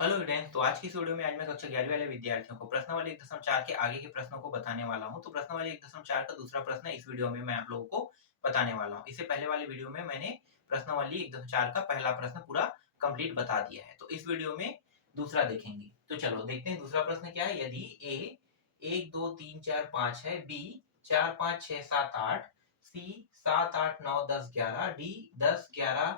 Hello students, तो आज की इस वीडियो में आज मैं कक्षा 11वीं वाले विद्यार्थियों को प्रश्नावली 1.4 के आगे के प्रश्नों को बताने वाला हूं। तो प्रश्नावली 1.4 का दूसरा प्रश्न इस वीडियो में मैं आप लोगों को बताने वाला हूं। इससे पहले वाले वीडियो में मैंने प्रश्नावली 1.4 का पहला प्रश्न पूरा कंप्लीट बता दिया है। तो इस वीडियो में दूसरा देखेंगे। तो चलो देखते हैं दूसरा प्रश्न क्या है। यदि ए 1 2 3 4 5 है, बी 4 5 6 7 8, सी 7 8 9 10 11, डी 10 11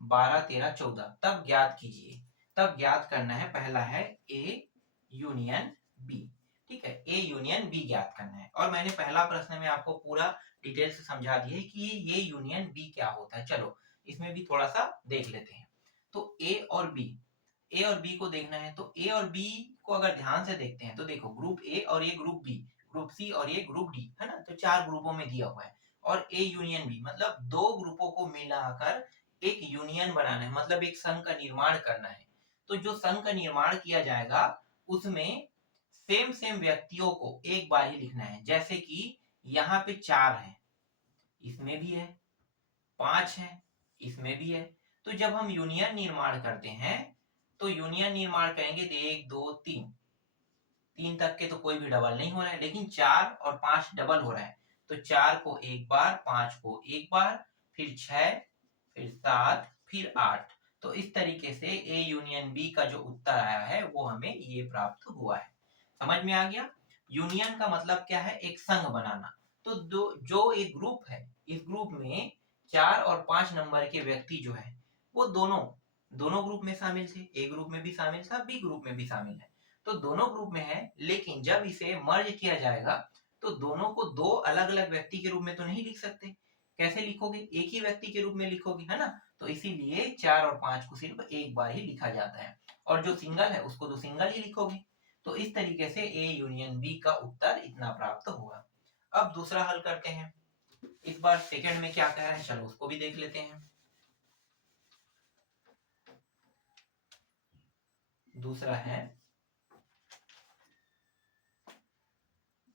12 13 14, तब ज्ञात कीजिए। तब ज्ञात करना है, पहला है ए यूनियन बी। ठीक है, ए यूनियन बी ज्ञात करना है। और मैंने पहला प्रश्न में आपको पूरा डिटेल से समझा दिया है कि ये यूनियन बी क्या होता है। चलो इसमें भी थोड़ा सा देख लेते हैं। तो ए और बी को देखना है। तो ए और बी को अगर ध्यान से देखते हैं तो देखो, ग्रुप ए और ये ग्रुप बी, ग्रुप सी और ये ग्रुप डी, है ना। तो चार ग्रुपों में दिया हुआ है। और ए यूनियन बी मतलब दो ग्रुपों को मिलाकर एक यूनियन बनाना है, मतलब एक संघ का निर्माण करना है। तो जो संघ का निर्माण किया जाएगा उसमें सेम सेम व्यक्तियों को एक बार ही लिखना है। जैसे कि यहाँ पे 4 है, इसमें भी है, 5 है, इसमें भी है। तो जब हम यूनियन निर्माण करते हैं तो यूनियन निर्माण करेंगे तो 1 2 3, 3 तक के तो कोई भी डबल नहीं हो रहा है, लेकिन 4 और 5 डबल हो रहा है। तो 4 को एक बार, 5 को एक बार, फिर 6, फिर 7, फिर 8। तो इस तरीके से ए यूनियन बी का जो उत्तर आया है वो हमें ये प्राप्त हुआ है। समझ में आ गया। यूनियन का मतलब क्या है, एक संघ बनाना। तो जो एक ग्रुप है, इस ग्रुप में 4 और 5 नंबर के व्यक्ति जो है वो दोनों दोनों ग्रुप में शामिल थे। ए ग्रुप में भी शामिल था, बी ग्रुप में भी शामिल है। तो दोनों ग्रुप में है, लेकिन जब इसे मर्ज किया जाएगा तो दोनों को दो अलग अलग व्यक्ति के रूप में तो नहीं लिख सकते। कैसे लिखोगे, एक ही व्यक्ति के रूप में लिखोगे, है ना। तो इसीलिए 4 और 5 को सिर्फ एक बार ही लिखा जाता है, और जो सिंगल है उसको तो सिंगल ही लिखोगे। तो इस तरीके से ए यूनियन बी का उत्तर इतना प्राप्त हुआ। अब दूसरा हल करते हैं। इस बार सेकंड में क्या कह रहा है, चलो उसको भी देख लेते हैं। दूसरा है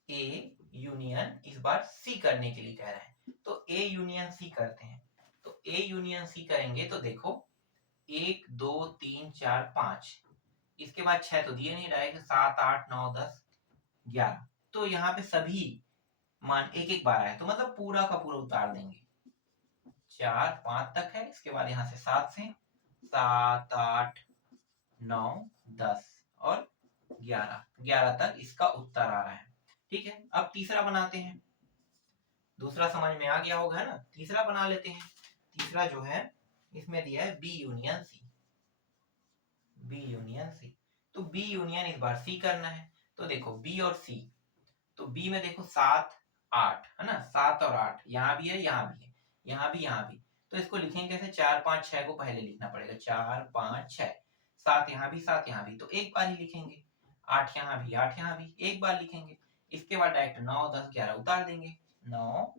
ए यूनियन, इस बार सी करने के लिए कह रहा है। तो ए यूनियन सी करते हैं। तो ए यूनियन सी करेंगे तो देखो, 1 2 3 4 5, इसके बाद 6 तो दिए नहीं, डायरेक्ट 7 8 9 10 11। तो यहाँ पे सभी मान एक एक बार आए, तो मतलब पूरा का पूरा उतार देंगे। 4 5 तक है, इसके बाद यहाँ से 7 से 7 8 9 10 और 11 तक इसका उत्तर आ रहा है। ठीक है, अब तीसरा बनाते हैं। दूसरा समझ में आ गया होगा ना। तीसरा बना लेते हैं। तीसरा जो है इसमें दिया है B union C. B union C, तो बी यूनियन इस बार सी करना है। तो देखो बी और सी, तो बी में देखो 7 8, है ना। 7 और 8 यहाँ भी है, यहाँ भी है, यहाँ भी, यहाँ भी। तो इसको लिखेंगे कैसे, 4 5 6 को पहले लिखना पड़ेगा। 4 5 6, 7 यहाँ भी, 7 यहाँ भी, तो एक बार ही लिखेंगे। 8 यहाँ भी, 8 यहाँ भी, एक बार लिखेंगे। इसके बाद डायरेक्ट 9 10 11 उतार देंगे। 9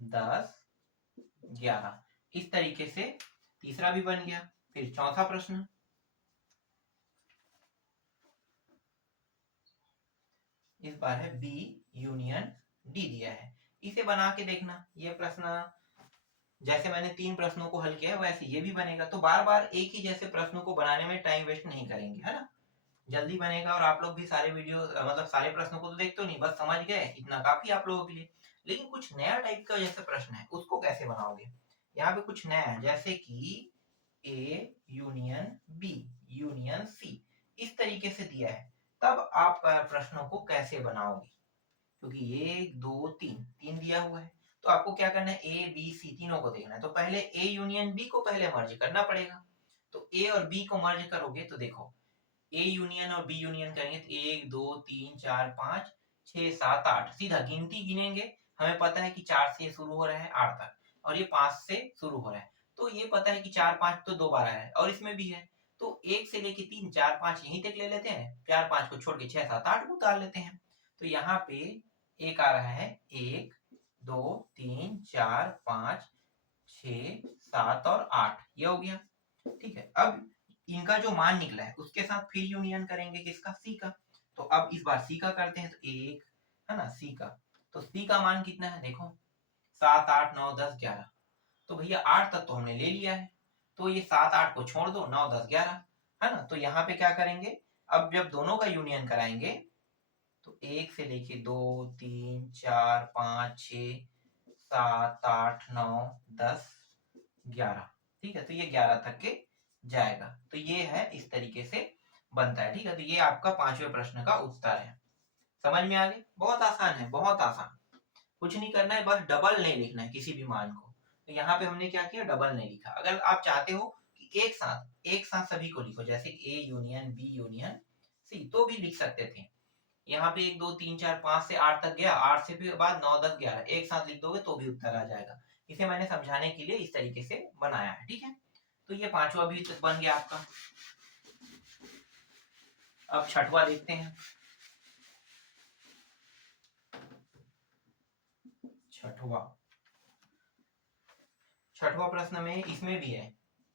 10 11, इस तरीके से तीसरा भी बन गया। फिर चौथा प्रश्न, इस बार है बी यूनियन डी दिया है। इसे बना के देखना। ये प्रश्न जैसे मैंने 3 प्रश्नों को हल किया है वैसे ये भी बनेगा। तो बार बार एक ही जैसे प्रश्नों को बनाने में टाइम वेस्ट नहीं करेंगे, है ना। जल्दी बनेगा। और आप लोग भी सारे वीडियो मतलब सारे प्रश्नों को तो देखते हो नहीं, बस समझ गए इतना काफी आप लोगों के लिए। लेकिन कुछ नया टाइप का जैसे प्रश्न है उसको कैसे बनाओगे। यहाँ पे कुछ नया है, जैसे कि A union B union C, इस तरीके से दिया है। तब आप प्रश्नों को कैसे बनाओगे, क्योंकि एक दो तीन तीन दिया हुआ है। तो आपको क्या करना है, ए बी सी तीनों को देखना है। तो पहले ए यूनियन बी को पहले मर्ज करना पड़ेगा। तो ए और बी को मर्ज करोगे तो देखो, ए यूनियन और बी यूनियन करेंगे तो 1 2 3 4 5 6 7 8, सीधा गिनती गिनेंगे। हमें पता है कि 4 से शुरू हो रहा है 8 तक, और ये 5 से शुरू हो रहा है। तो ये पता है कि 4 5 तो दो बार आया है, और इसमें भी है। तो 1 से लेके 3 4 5 यहीं तक ले लेते हैं, 4 5 को छोड़ के 6 7 8 को उतार लेते हैं। तो यहाँ पे एक आ रहा है 1 2 3 4 5 6 7 और 8, ये हो गया। ठीक है, अब इनका जो मान निकला है उसके साथ फिर यूनियन करेंगे किसका, सी का। तो अब इस बार सी का करते हैं। तो एक, है ना, सी का। तो सी का मान कितना है देखो, 7 8 9 10 11। तो भैया 8 तक तो हमने ले लिया है, तो ये 7 8 को छोड़ दो, 9 10 11, है ना। तो यहाँ पे क्या करेंगे, अब जब दोनों का यूनियन कराएंगे तो 1 से लेके 2 3 4 5 6 7 8 9 10 11, ठीक है। तो ये 11 तक के जाएगा। तो ये है, इस तरीके से बनता है, ठीक है। तो ये आपका 5वें प्रश्न का उत्तर है। समझ में आ गया? बहुत आसान है, बहुत आसान। कुछ नहीं करना है, बस डबल नहीं लिखना है किसी भी मान को। तो यहाँ पे हमने क्या किया, डबल नहीं लिखा। अगर आप चाहते हो कि एक साथ सभी को लिखो, जैसे A union B union C, तो भी लिख सकते थे। यहाँ पे 1 2 3 4 5 से 8 तक गया, 8 से फिर बाद 9 10 11 एक साथ लिख दोगे तो भी उत्तर आ जाएगा। इसे मैंने समझाने के लिए इस तरीके से बनाया है, ठीक है। तो ये 5वां भी बन गया आपका। अब 6वां देखते हैं। 6वां 6वां प्रश्न में इसमें भी है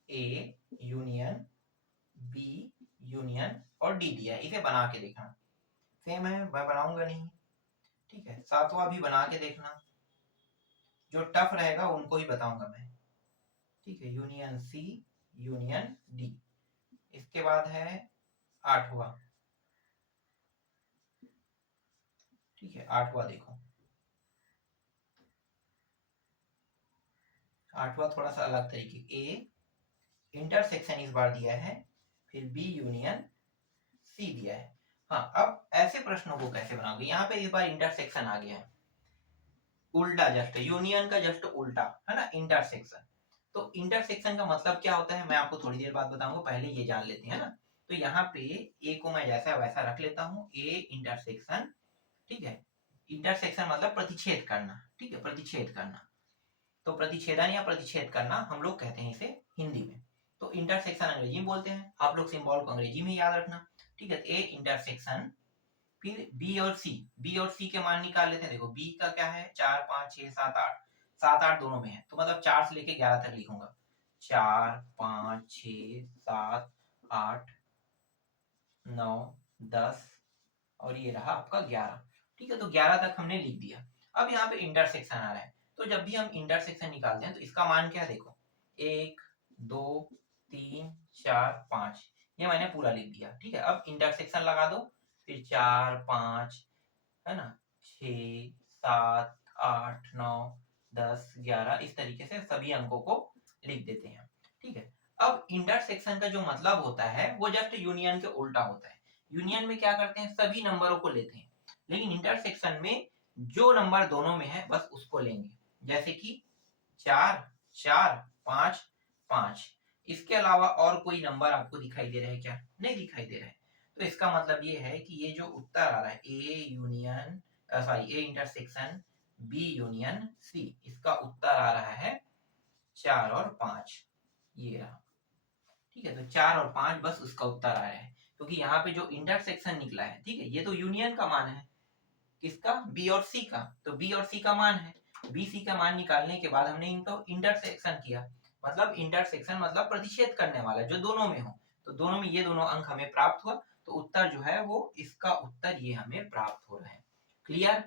ए यूनियन बी यूनियन और डी दिया है। इसे बना के देखना। सेम है, मैं बनाऊंगा नहीं, ठीक है। 7वां भी बना के देखना। जो टफ रहेगा उनको ही बताऊंगा मैं, ठीक है। Union C union D. इसके बाद है 8वां, ठीक है। 8वां देखो, 8वां थोड़ा सा अलग तरीके। ए इंटरसेक्शन इस बार दिया है, फिर बी यूनियन सी दिया है। हाँ, अब ऐसे प्रश्नों को कैसे बनाओगे, यहाँ पे इस बार इंटरसेक्शन आ गया है, उल्टा, जस्ट यूनियन का जस्ट उल्टा, है ना, इंटरसेक्शन। तो इंटरसेक्शन का मतलब क्या होता है मैं आपको थोड़ी देर बाद बताऊंगा, पहले ये जान लेते हैं ना। तो यहाँ पे ए को मैं जैसा वैसा रख लेता हूँ, ए इंटरसेक्शन, ठीक है। इंटरसेक्शन मतलब प्रतिच्छेद करना, ठीक है, प्रतिच्छेद करना। तो प्रतिच्छेदन या प्रतिच्छेद करना हम लोग कहते हैं इसे हिंदी में। तो इंटरसेक्शन अंग्रेजी में बोलते हैं, आप लोग सिंबल को अंग्रेजी में याद रखना, ठीक है। ए इंटरसेक्शन, फिर बी और सी, बी और सी के मान निकाल लेते हैं। देखो बी का क्या है, 4 5 6 7 8, 7 8 दोनों में है, तो मतलब 4 से लेके 11 तक लिखूंगा। 4 5 6 7 8 9 10 और ये रहा आपका 11, ठीक है। तो 11 तक हमने लिख दिया। अब यहाँ पे इंटरसेक्शन आ रहा है, तो जब भी हम इंटरसेक्शन निकालते हैं तो इसका मान क्या है, देखो 1 2 3 4 5, ये मैंने पूरा लिख दिया, ठीक है। अब इंटरसेक्शन लगा दो, फिर 4 5, है ना, 6 7 8 9 10 11, इस तरीके से सभी अंकों को लिख देते हैं, ठीक है। अब इंटरसेक्शन का जो मतलब होता है वो जस्ट यूनियन के उल्टा होता है। यूनियन में क्या करते हैं, सभी नंबरों को लेते हैं, लेकिन इंटरसेक्शन में जो नंबर दोनों में है बस उसको लेंगे। जैसे कि 4 4 5 5, इसके अलावा और कोई नंबर आपको दिखाई दे रहा है क्या, नहीं दिखाई दे रहा है। तो इसका मतलब ये है कि ये जो उत्तर आ रहा है A union, sorry, A intersection B union C, इसका उत्तर आ रहा है 4 और 5, ये रहा, ठीक है। तो 4 और 5 बस उसका उत्तर आ रहा है, क्योंकि यहाँ पे जो इंटरसेक्शन निकला है, ठीक है, ये तो यूनियन का मान है, किसका, बी और सी का। तो बी और सी का मान है, बी सी का मान निकालने के बाद हमने इनको इंटरसेक्शन किया, मतलब इंटरसेक्शन मतलब प्रतिच्छेद करने वाला जो दोनों में हो। तो दोनों में ये दोनों अंक हमें प्राप्त हुआ, तो उत्तर जो है वो इसका उत्तर ये हमें प्राप्त हो रहा है। क्लियर?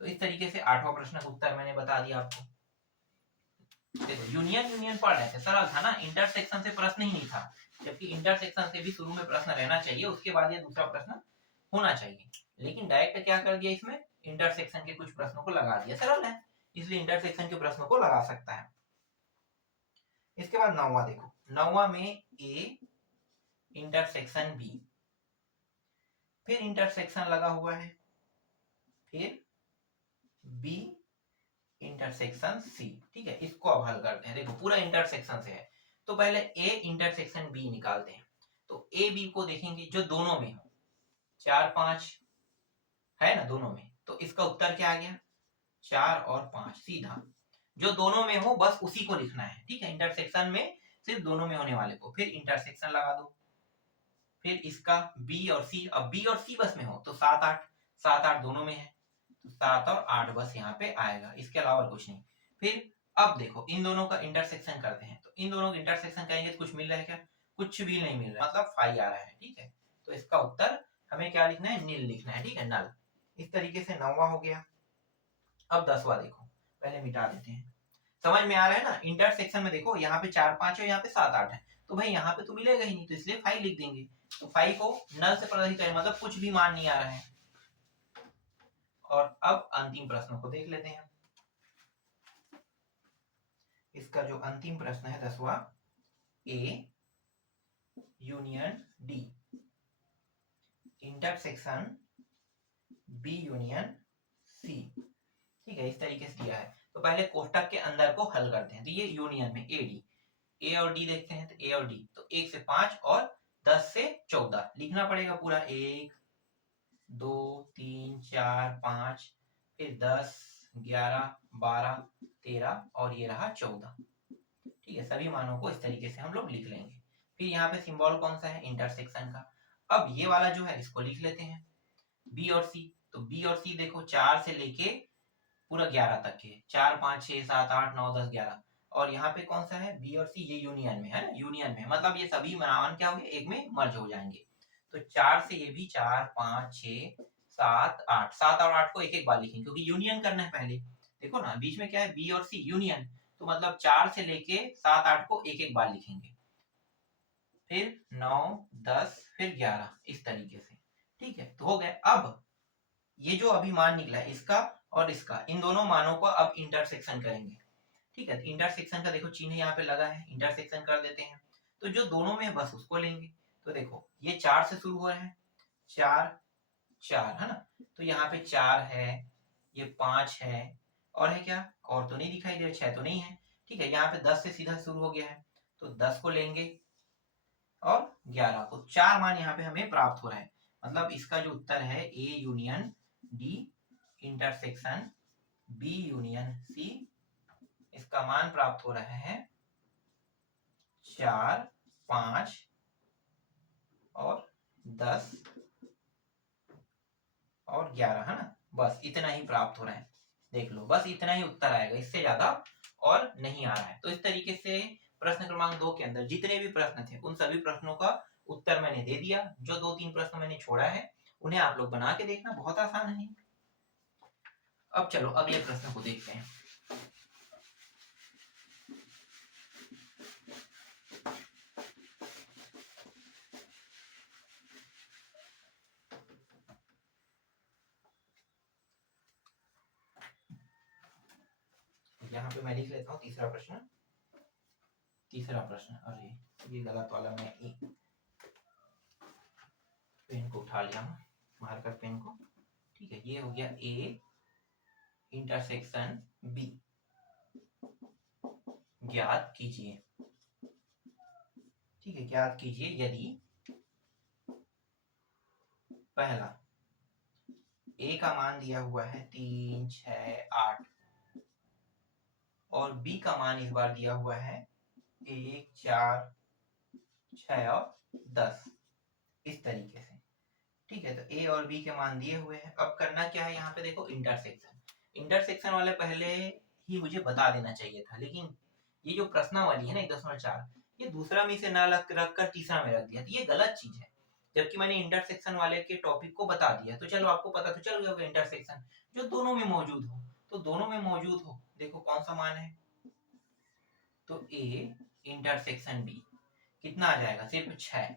तो इस तरीके से 8वां प्रश्न का उत्तर मैंने बता दिया आपको। देखो यूनियन यूनियन पढ़ रहे थे, सरल था ना, इंटरसेक्शन से प्रश्न ही नहीं था, जबकि इंटरसेक्शन से भी शुरू में प्रश्न रहना चाहिए, उसके बाद ये दूसरा प्रश्न होना चाहिए। लेकिन डायरेक्ट क्या कर दिया, इसमें इंटरसेक्शन के कुछ प्रश्नों को लगा दिया, सरल है, इसलिए इंटरसेक्शन के प्रश्नों को लगा सकता है। इसके बाद 9वां देखो, 9वां में ए इंटरसेक्शन बी, फिर इंटरसेक्शन लगा हुआ है, फिर बी इंटरसेक्शन सी, ठीक है। इसको अब हल करते हैं। देखो पूरा इंटरसेक्शन से है, तो पहले ए इंटरसेक्शन बी निकालते हैं। तो ए बी को देखेंगे जो दोनों में हो, 4 5 है ना दोनों में, तो इसका उत्तर क्या आ गया, 4 और 5, सीधा जो दोनों में हो बस उसी को लिखना है, ठीक है। इंटरसेक्शन में सिर्फ दोनों में होने वाले को, फिर इंटरसेक्शन लगा दो, फिर इसका बी और सी, अब बी और सी बस में हो तो 7 8, 7 8 दोनों में है, तो 7 और 8 बस यहाँ पे आएगा, इसके अलावा कुछ नहीं। फिर अब देखो इन दोनों का इंटरसेक्शन करते हैं, तो इन दोनों का इंटरसेक्शन करेंगे तो कुछ मिल रहा है क्या, कुछ भी नहीं मिल रहा, मतलब फाई आ रहा है, ठीक है। तो इसका उत्तर हमें क्या लिखना है, नील लिखना है, ठीक है, नल। इस तरीके से 9वां हो गया। अब 10वां देखो, पहले मिटा देते हैं। समझ में आ रहा है ना, इंटरसेक्शन में देखो यहाँ पे 4 5 है, यहाँ पे 7 8 है, तो भाई यहाँ पे तो मिलेगा ही नहीं, तो इसलिए 5 लिख देंगे। तो 5 को नल से प्रदर्शित करें, मतलब कुछ भी मान नहीं आ रहा है। और अब अंतिम प्रश्न को देख लेते हैं। इसका जो अंतिम प्रश्न है 10वां, A union D intersection B union C. ठीक है, इस तरीके से दिया है। तो पहले कोष्टक के अंदर को हल करते हैं। तो ये यूनियन में ए डी, ए और डी देखते हैं। तो ए और डी, तो 1 से 5 और 10 से 14 लिखना पड़ेगा पूरा। 1 2 3 4 5, फिर 10 11 12 13 और ये रहा 14। ठीक है, सभी मानों को इस तरीके से हम लोग लिख लेंगे। फिर यहाँ पे सिंबल कौन सा है, इंटरसेक्शन का। अब ये वाला जो है इसको लिख लेते हैं, बी और सी। तो बी और सी देखो 4 से लेके पूरा 11 तक के, 4 5 6 7 8 9 10 11। और यहाँ पे कौन सा है, बी और सी, ये यूनियन में है ना, यूनियन में मतलब ये सभी मान क्या होंगे, एक में मर्ज हो जाएंगे। तो 4 से ये भी 4 5 6 7 8, 7 और 8 को एक एक बार लिखेंगे क्योंकि यूनियन करना है पहले। देखो ना बीच में क्या है, बी और सी यूनियन, तो मतलब 4 से लेके 7 8 को एक एक बार लिखेंगे, फिर 9 10 फिर 11, इस तरीके से। ठीक है, तो हो गए। अब ये जो अभी मान निकला है इसका और इसका, इन दोनों मानों को अब इंटरसेक्शन करेंगे। ठीक है, इंटरसेक्शन का देखो चिन्ह यहाँ पे लगा है, इंटरसेक्शन कर देते हैं। तो जो दोनों में बस उसको लेंगे। तो देखो ये 4 से शुरू हो रहे हैं, 4 4 है ना, तो यहाँ पे 4 है, ये 5 है, और है क्या, और तो नहीं दिखाई दे रहा, 6 तो नहीं है। ठीक है, यहाँ पे 10 से सीधा शुरू हो गया है, तो 10 को लेंगे और 11 को। 4 मान यहाँ पे हमें प्राप्त हो रहा है, मतलब इसका जो उत्तर है A union D intersection B union C, इसका मान प्राप्त हो रहा है 4 5 और 10 और 11 है ना, बस इतना ही प्राप्त हो रहा है। देख लो, बस इतना ही उत्तर आएगा, इससे ज्यादा और नहीं आ रहा है। तो इस तरीके से प्रश्न क्रमांक 2 के अंदर जितने भी प्रश्न थे उन सभी प्रश्नों का उत्तर मैंने दे दिया। जो 2-3 प्रश्न मैंने छोड़ा है उन्हें आप लोग बना के देखना, बहुत आसान है। अब चलो अगले प्रश्न को देखते हैं। यहाँ पे मैं लिख लेता हूँ तीसरा प्रश्न। अरे ये गलत वाला, मैं पेन को उठा लिया हूँ, मार्कर पेन को। ठीक है, ये हो गया ए इंटरसेक्शन बी, ज्ञात कीजिए। ठीक है, ज्ञात कीजिए यदि पहला ए का मान दिया हुआ है 3 6 8 और बी का मान इस बार दिया हुआ है 1 4 6 और 10, इस तरीके से। ठीक है, तो ए और बी के मान दिए हुए हैं। अब करना क्या है, यहाँ पे देखो इंटरसेक्शन। इंटरसेक्शन वाले पहले ही मुझे बता देना चाहिए था, लेकिन ये जो प्रश्नावली है ना 1.4, ये दूसरा में से ना रख कर तीसरा में रख दिया, तो ये गलत चीज है। जबकि मैंने इंटरसेक्शन वाले के टॉपिक को बता दिया, तो चलो आपको पता तो चल गया होगा इंटरसेक्शन जो दोनों में मौजूद हो। तो दोनों में मौजूद हो, देखो कौन सा मान है, तो ए इंटरसेक्शन बी कितना आ जाएगा, सिर्फ 6।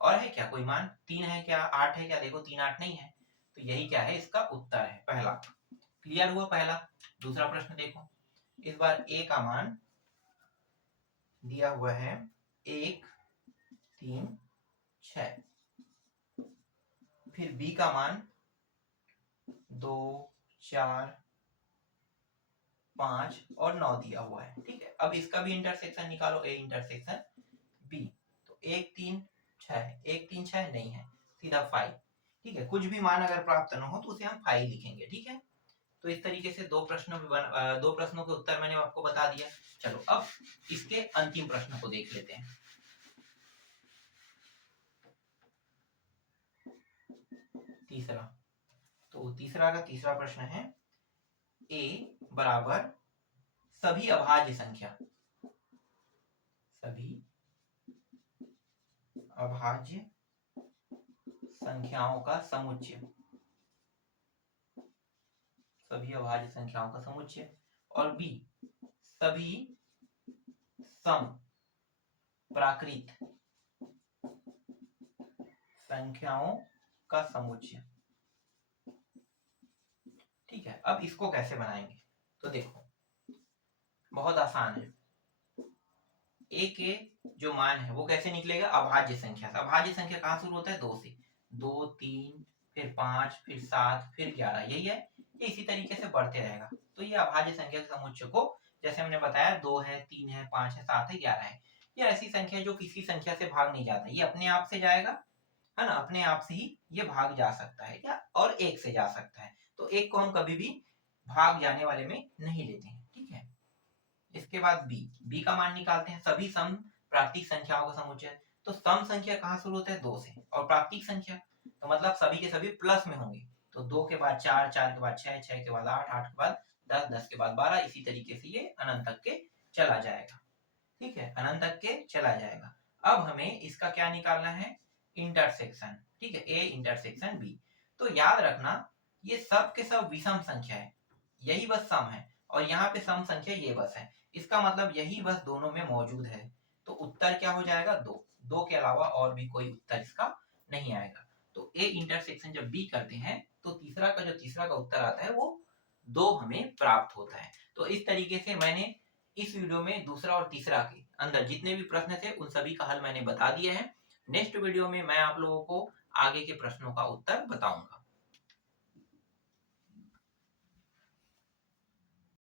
और है क्या कोई मान, 3 है क्या, 8 है क्या, देखो 3 8 नहीं है, तो यही क्या है इसका उत्तर है पहला। क्लियर हुआ पहला। दूसरा प्रश्न देखो, इस बार ए का मान दिया हुआ है 1 3 6, फिर बी का मान 2 4 5 और 9 दिया हुआ है। ठीक है, अब इसका भी इंटरसेक्शन निकालो, ए इंटरसेक्शन बी। तो 1 3 6, 1 3 6 नहीं है, सीधा 5। ठीक है, कुछ भी मान अगर प्राप्त न हो तो उसे हम 5 लिखेंगे। ठीक है, तो इस तरीके से दो प्रश्नों के उत्तर मैंने आपको बता दिया। चलो अब इसके अंतिम प्रश्न को देख लेते हैं। तीसरा, तो तीसरा का तीसरा प्रश्न है, ए बराबर सभी अभाज्य संख्या, सभी अभाज्य संख्याओं का समुच्चय, सभी अभाज्य संख्याओं का समुच्चय, और बी सभी सम प्राकृत संख्याओं का समुच्चय। ठीक है, अब इसको कैसे बनाएंगे? तो देखो बहुत आसान है। ए के जो मान है वो कैसे निकलेगा? अभाज्य संख्या से। अभाज्य संख्या कहाँ शुरू होता है? 2 से। 2, 3, फिर 5, फिर 7, फिर 11, यही है। ये इसी तरीके से बढ़ते रहेगा। तो ये अभाज्य संख्या के समुच्चय को, जैसे हमने बताया 2 है, 3 है, 5 है, 7 है, 11 है, ये ऐसी संख्या है जो किसी संख्या से भाग नहीं जाता, ये अपने आप से जाएगा, है ना, अपने आप से ही ये भाग जा सकता है, या और एक से जा सकता है। तो एक को हम कभी भी भाग जाने वाले में नहीं लेते हैं। ठीक है, इसके बाद बी का मान निकालते हैं। सभी सम प्राकृतिक संख्याओं का समुच्चय। तो सम संख्या कहाँ शुरू होता है? 2 से। और प्राकृतिक संख्या तो मतलब सभी के सभी प्लस में होंगे। तो 2 के बाद 4, 4 के बाद 6, 6 के बाद 8, 8 के बाद 10, 10 के बाद 12, इसी तरीके से ये अनंत तक के चला जाएगा। ठीक है, अनंत तक के चला जाएगा। अब हमें इसका क्या निकालना है? इंटरसेक्शन। ठीक है, ए इंटरसेक्शन बी। तो याद रखना ये सब के सब विषम संख्या है, यही बस सम है, और यहाँ पे सम संख्या ये बस है। इसका मतलब यही बस दोनों में मौजूद है। तो उत्तर क्या हो जाएगा? 2। 2 के अलावा और भी कोई उत्तर इसका नहीं आएगा। तो ए इंटरसेक्शन जब बी करते हैं तो तीसरा का उत्तर आता है वो 2 हमें प्राप्त होता है। तो इस तरीके से मैंने इस वीडियो में दूसरा और तीसरा के अंदर जितने भी प्रश्न थे उन सभी का हल मैंने बता दिया है। नेक्स्ट वीडियो में मैं आप लोगों को आगे के प्रश्नों का उत्तर बताऊंगा।